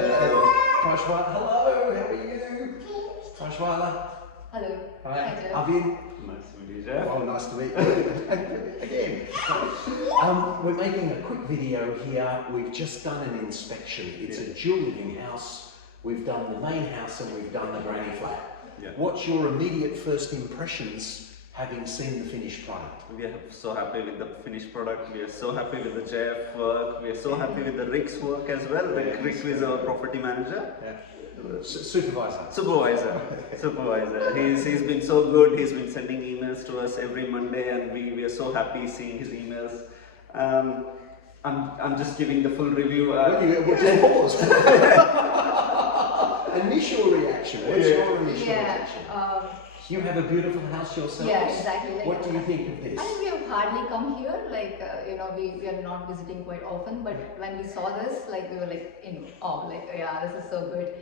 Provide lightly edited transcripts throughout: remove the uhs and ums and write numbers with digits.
Prajwala, hello, how are you? Prajwala. Hello. Hi. Jeff. Arvind. Nice to meet you, Jeff. Oh, nice to meet you. Again. We're making a quick video here. We've just done an inspection. It's a dual living house. We've done the main house and we've done the granny flat. Yeah. What's your immediate first impressions having seen the finished product? We are so happy with the finished product. We are so happy with the Jeff work. We are so happy with the Rick's work as well. Rick is our property manager. Yeah. Supervisor. He's been so good. He's been sending emails to us every Monday, and we are so happy seeing his emails. I'm just giving the full review. Just pause. Initial reaction. What's your initial reaction? You have a beautiful house yourself. Yeah, exactly. Like, what do you think of this? I think we have hardly come here. Like, we are not visiting quite often. But when we saw this, like, we were like in awe. Like, yeah, this is so good.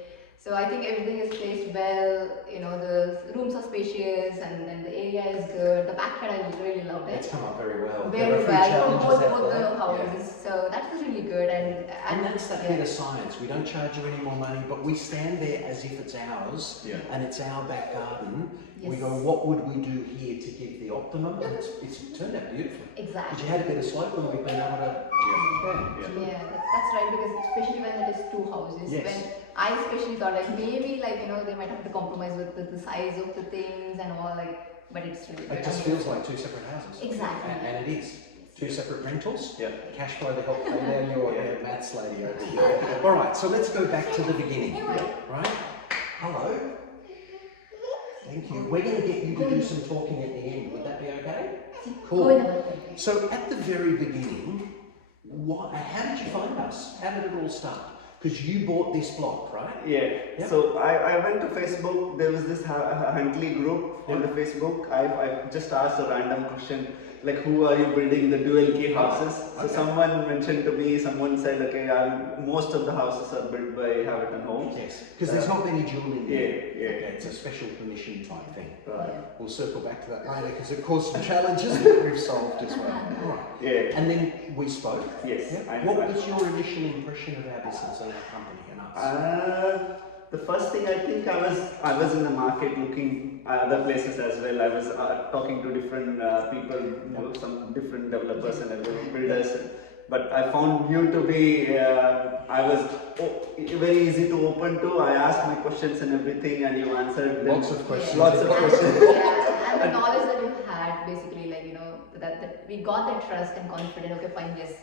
So I think everything is placed well. The rooms are spacious, and then the area is good. The backyard, I really loved it. It's come up very well. Very well for both the houses. Yeah. So that was really good. And that's that bit of science. We don't charge you any more money, but we stand there as if it's ours and it's our back garden. Yes. We go, what would we do here to give the optimum? And it's turned out beautifully. Exactly. But you had a bit of slope and we've been able to. Yeah, that's right, because especially when it is two houses. Yes. When I especially thought like maybe they might have to compromise with the size of the things and all, but it's really It just feels like two separate houses. Exactly. And it is. Two separate rentals. Yeah. Cash flow to help pay down your maths lady over here. All right, so let's go back to the beginning. Right? Hello. Thank you. We're going to get you to do some talking at the end. Would that be okay? Cool. So at the very beginning, how did you find us? How did it all start? Because you bought this block, right? Yeah. So I went to Facebook. There was this Huntley group on the Facebook. I just asked a random question, like, who are you building the dual key houses? So someone mentioned to me, someone said, okay, most of the houses are built by Habitat Homes. Yes, because there's not many dual in there. Yeah. Okay, it's a special permission type thing. Right. We'll circle back to that later because it caused some challenges that we've solved as well. All right. Yeah. And then we spoke. Yes. Yeah. What was your initial impression of our business and our company and us? The first thing, I think I was in the market looking other places as well. I was talking to different people, some different developers and builders. But I found you to be, I was very easy to open to. I asked my questions and everything, and you answered them. Lots of questions. Yeah, and the knowledge that you had, basically, that we got that trust and confidence. Okay, fine, yes.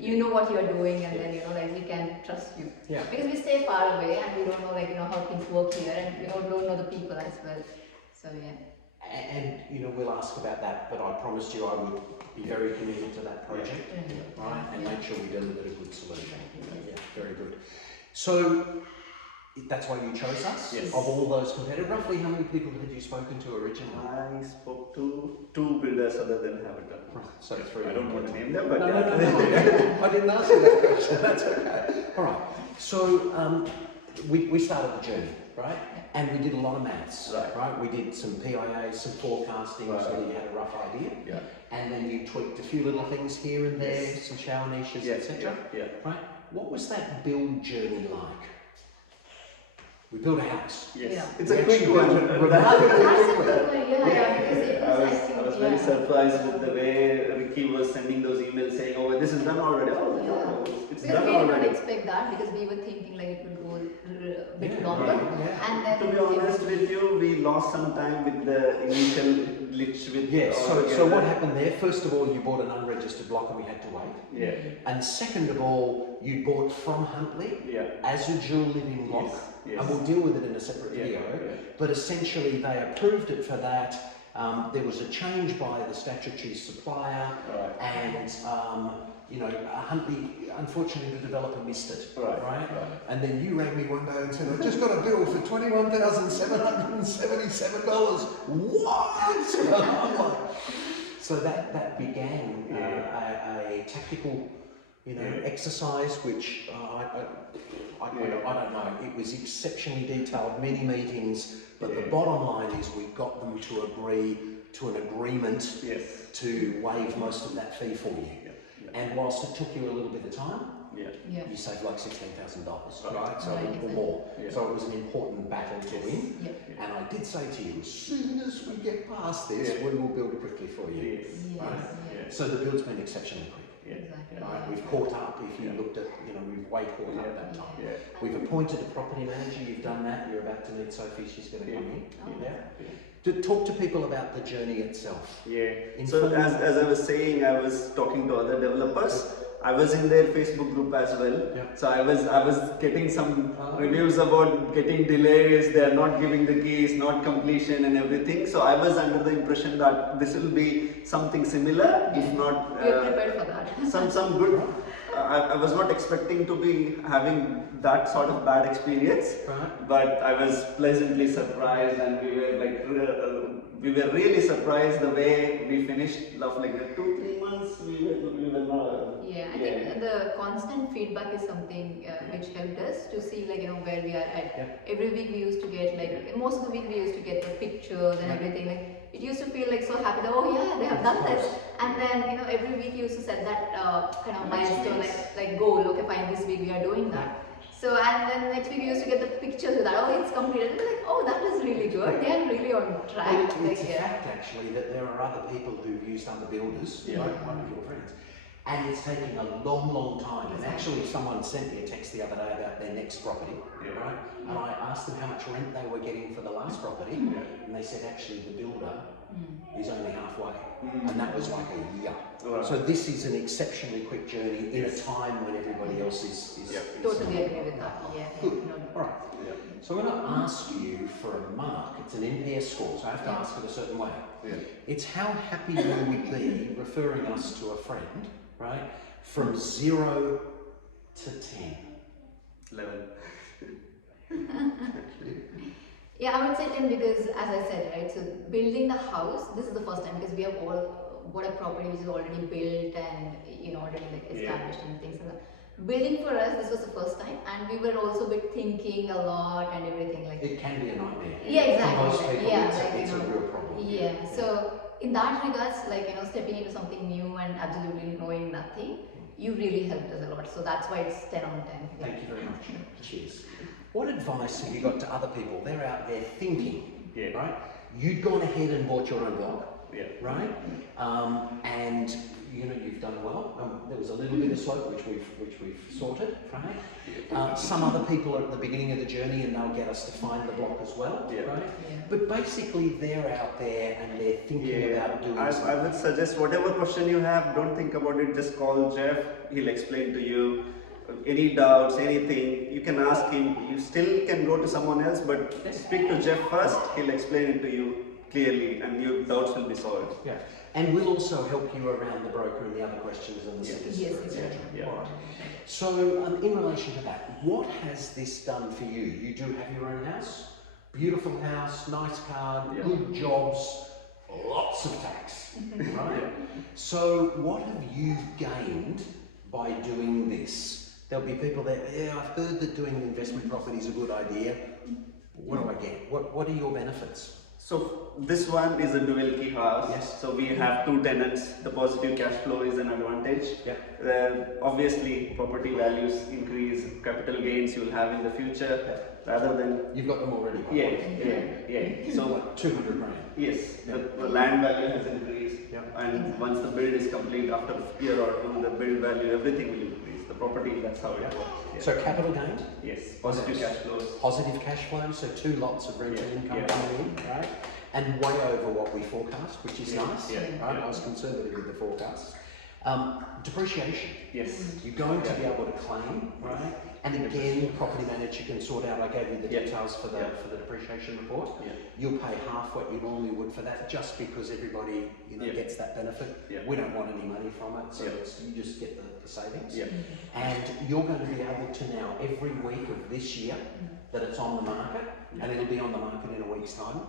You know what you're doing, and then we can trust you. Yeah. Because we stay far away and we don't know how things work here, and we don't know the people as well. So yeah. And we'll ask about that, but I promised you I would be very committed to that project, right? And make sure we delivered a good solution. Yeah, very good. So that's why you chose us. Yes. Of all those competitors, roughly how many people had you spoken to originally? I spoke to 2 builders other than Habitat. Right, so 3. I don't want to name them, but no, I didn't ask you that question. That's okay. All right. So we started the journey, right? And we did a lot of maths, right? We did some PIA, some forecasting, so that you had a rough idea. Yeah. And then you tweaked a few little things here and there, some shower niches, etc. Yeah. Right? What was that build journey like? We built a house. Yes. Yeah. It's a quick one. I was very surprised with the way Ricky was sending those emails saying, oh, this is done already. It's done already. We did not expect that, because we were thinking it will go a bit longer. And then to be honest with you, we lost some time with the initial glitch with. Yes. So what happened there? First of all, you bought an unregistered block and we had to wait. Yeah. And second of all, you bought from Huntley as a dual living block. Yes. And we'll deal with it in a separate video. But essentially, they approved it for that. There was a change by the statutory supplier, and Huntley, unfortunately, the developer missed it. Right. And then you rang me one day and said, "I just got a bill for $21,777. What?" So that began a tactical, exercise which I don't know. It was exceptionally detailed, many meetings, but the bottom line is we got them to agree to an agreement to waive most of that fee for you. And whilst it took you a little bit of time, Yeah. you saved like $16,000, Right. right? So Right, or more. Yeah. So it was an important battle to win. Yeah. And I did say to you, as soon as we get past this, Yeah. we will build it quickly for you. Yes. Yes. Right. Yeah. So the build's been exceptionally quick. Yeah. Exactly. Right, Yeah. we've caught up. If you Yeah. looked at, we've way caught up Yeah. that time. Yeah. We've appointed a property manager. You've done that. You're about to meet Sophie. She's going to come in. Oh. Yeah. To talk to people about the journey itself. Yeah. In So full- as I was saying, I was talking to other developers. I was in their Facebook group as well. Yeah. So I was getting some reviews about getting delays. They are not giving the keys, not completion, and everything. So I was under the impression that this will be something similar, if not We are prepared for that. some good. I was not expecting to be having that sort of bad experience, Right. but I was pleasantly surprised, and we were really surprised the way we finished. Like 2-3 months, we were not. Yeah, I think the constant feedback is something which helped us to see where we are at. Yeah. Every week we used to get most of the week we used to get the pictures and everything. It used to feel so happy that they have done this, and then every week you used to set that kind of milestone like goal. Okay, fine, this week we are doing that. So and then next week we used to get the pictures with that. Oh, it's completed. And we're like, that is really good. They are really on track. It's a fact actually that there are other people who've used other builders, like one of your friends, and it's taking a long time. And actually, someone sent me a text the other day about their next property, right? And I asked them how much rent they were getting for the last property, and they said actually the builder is only halfway, and that was like a year. Right. So this is an exceptionally quick journey in a time when everybody else is Totally agree with that. Yeah. Good. No, All right. So I'm going to ask you for a mark. It's an NPS score, so I have to ask it a certain way. It's how happy you would be referring us to a friend, right? From 0 to 10. 11. Yeah, I would say 10 because, as I said, right, so building the house, this is the first time because we have all bought a property which is already built and, already established and things like that. Building for us, this was the first time, and we were also a bit thinking a lot and everything like that. It can be a nightmare. Yeah, exactly. For most people, Yeah, it's a real problem. Yeah, so in that regards, stepping into something new and absolutely knowing nothing, you really helped us a lot. So that's why it's 10 on 10. Yeah. Thank you very much. Cheers. What advice have you got to other people? They're out there thinking, right? You'd gone ahead and bought your own block, right? And you've done well. There was a little bit of slope which we've sorted, right? Some other people are at the beginning of the journey and they'll get us to find the block as well, right? Yeah. But basically they're out there and they're thinking about doing something. I would suggest whatever question you have, don't think about it, just call Jeff, he'll explain to you. Any doubts, anything, you can ask him. You still can go to someone else, but speak to Jeff first, he'll explain it to you clearly and your doubts will be solved. Yeah. And we'll also help you around the broker and the other questions and the solicitor, Yes, etc. exactly. All right. So in relation to that, what has this done for you? You do have your own house, beautiful house, nice car, good jobs, lots of tax, right? So what have you gained by doing this? There'll be people that, I've heard that doing investment property is a good idea. What do I get? What are your benefits? So this one is a dual key house. Yes. So we have 2 tenants. The positive cash flow is an advantage. Obviously, property values increase, capital gains you will have in the future. Rather than You've got them already. by the way. So Like 200 grand. yes, the land value has increased, and once the build is complete, after a year or two, the build value, everything will increase. The property, that's how it works. So capital gained? Yes, positive cash flows. Positive cash flow, so 2 lots of rental income coming in, right? And way over what we forecast, which is nice. Right? I was conservative with the forecasts. Depreciation. Yes. You're going to be able to claim, right? And again, the property manager can sort out. I gave you the details for the depreciation report. You'll pay half what you normally would for that, just because everybody gets that benefit. We don't want any money from it, so you just get the savings. And you're going to be able to now every week of this year that it's on the market, and it'll be on the market in a week's time.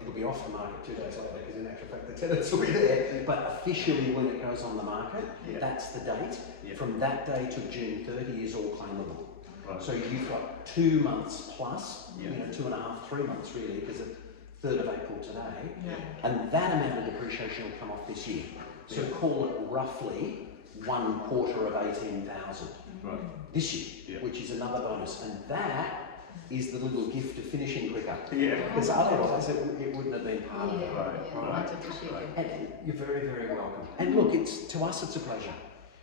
It'll be off the market 2 days later because in actual fact the tenants will be there. But officially, when it goes on the market, that's the date. From that day to June 30 is all claimable. So you've got 2 months plus, 2.5, 3 months really, because it's 3rd of April today, and that amount of depreciation will come off this year. So call it roughly 1/4 of 18,000 Right. this year, Yeah. which is another bonus. And that is the little gift of finishing quicker. Yeah. Because otherwise it wouldn't have been part of it. Yeah, much appreciated. And you're very, very welcome. And look, to us it's a pleasure.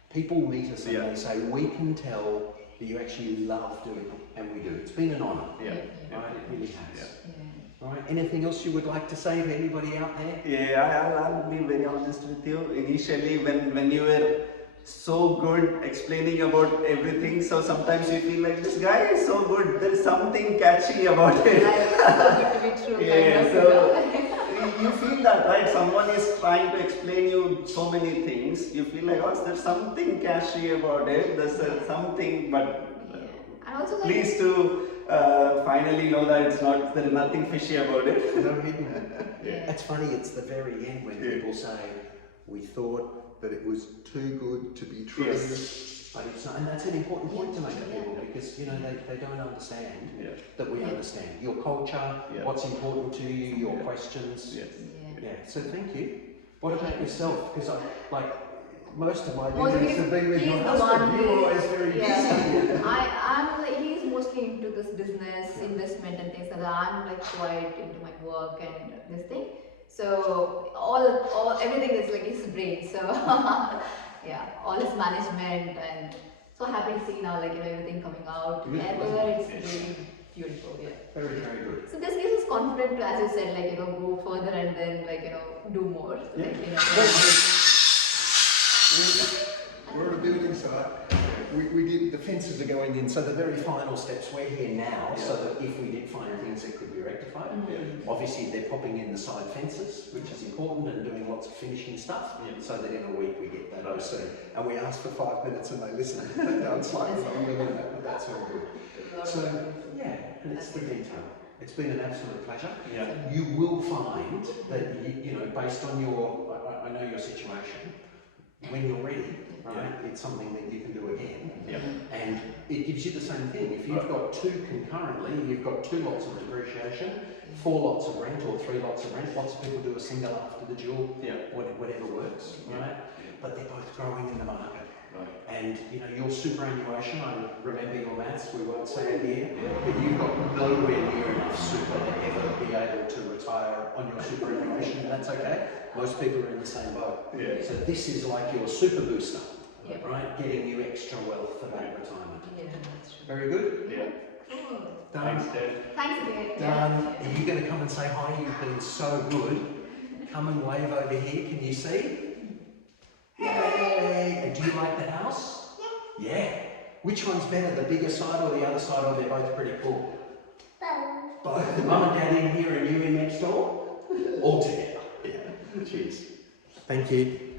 People meet us and Yeah. they say, we can tell that you actually love doing it, and we do. It's been an honour, Yeah. right? It really has. Yeah. Right? Anything else you would like to say to anybody out there? Yeah, I'll be very honest with you. Initially, when you were so good explaining about everything, so sometimes you feel like this guy is so good. There is something catchy about it. It's so good to be true. Yeah, kind of, so you feel that, right? Someone is trying to explain you so many things. You feel like, oh, there's something catchy about it. There's something, but Yeah. And also like, pleased to finally know that there is nothing fishy about it. Yeah. It's funny, it's the very end when Yeah. people say, we thought that it was too good to be true. Yes. But it's not, and that's an important point to make to Yeah. people because, you know, they don't understand Yeah. that we Yeah. understand your culture, Yeah. what's important to you, your Yeah. questions. Yes. Yeah. Yeah, so thank you. What about yourself? Because most of my Well, videos have been with he's your the husband. one You're always very busy. I'm like, he's mostly into this business, investment and things like that. I'm like quite into my work and this thing. So everything is like his brain. So yeah, all his management, and so happy to see now, like, you know, everything coming out Beautiful, together. isn't It's really beautiful, yeah. Very, very good. So this gives us confidence to, as you said, like, you know, go further and then, like, you know, do more. Yeah. Like, you know, We're at a building site. We did, the fences are going in, so the very final steps, we're here now, so that if we did find things that could be rectified. Obviously, they're popping in the side fences, which is important, and doing lots of finishing stuff, so that in a week we get that all soon. And we ask for 5 minutes and they listen. They've done slightly longer than that, but that's all good. So, yeah, and it's the detail. It's been an absolute pleasure. Yeah. You will find that, you know, based on I know your situation, when you're ready, right, it's something that you can do again. Yeah. And it gives you the same thing. If you've got 2 concurrently, you've got 2 lots of depreciation, 4 lots of rent or 3 lots of rent. Lots of people do a single after the dual, whatever works, right? But they're both growing in the market. Right. And you know, your superannuation, I remember your maths, we won't say it here, but you've got nowhere near enough super to ever be able to retire on your superannuation, and that's okay. Most people are in the same boat. Yeah. So this is like your super booster, Yeah. right? Getting you extra wealth for that retirement. yeah, that's true. Very good. Yeah. Cool. Done. Thanks, Ted. Thanks again. Done. Are you going to come and say hi? You've been so good. Come and wave over here. Can you see? Yay! And do you like the house? Yeah. Which one's better, the bigger side or the other side, or they're both pretty cool? Both. Mum and Dad in here and you in next door? All together. Yeah. Cheers. Thank you.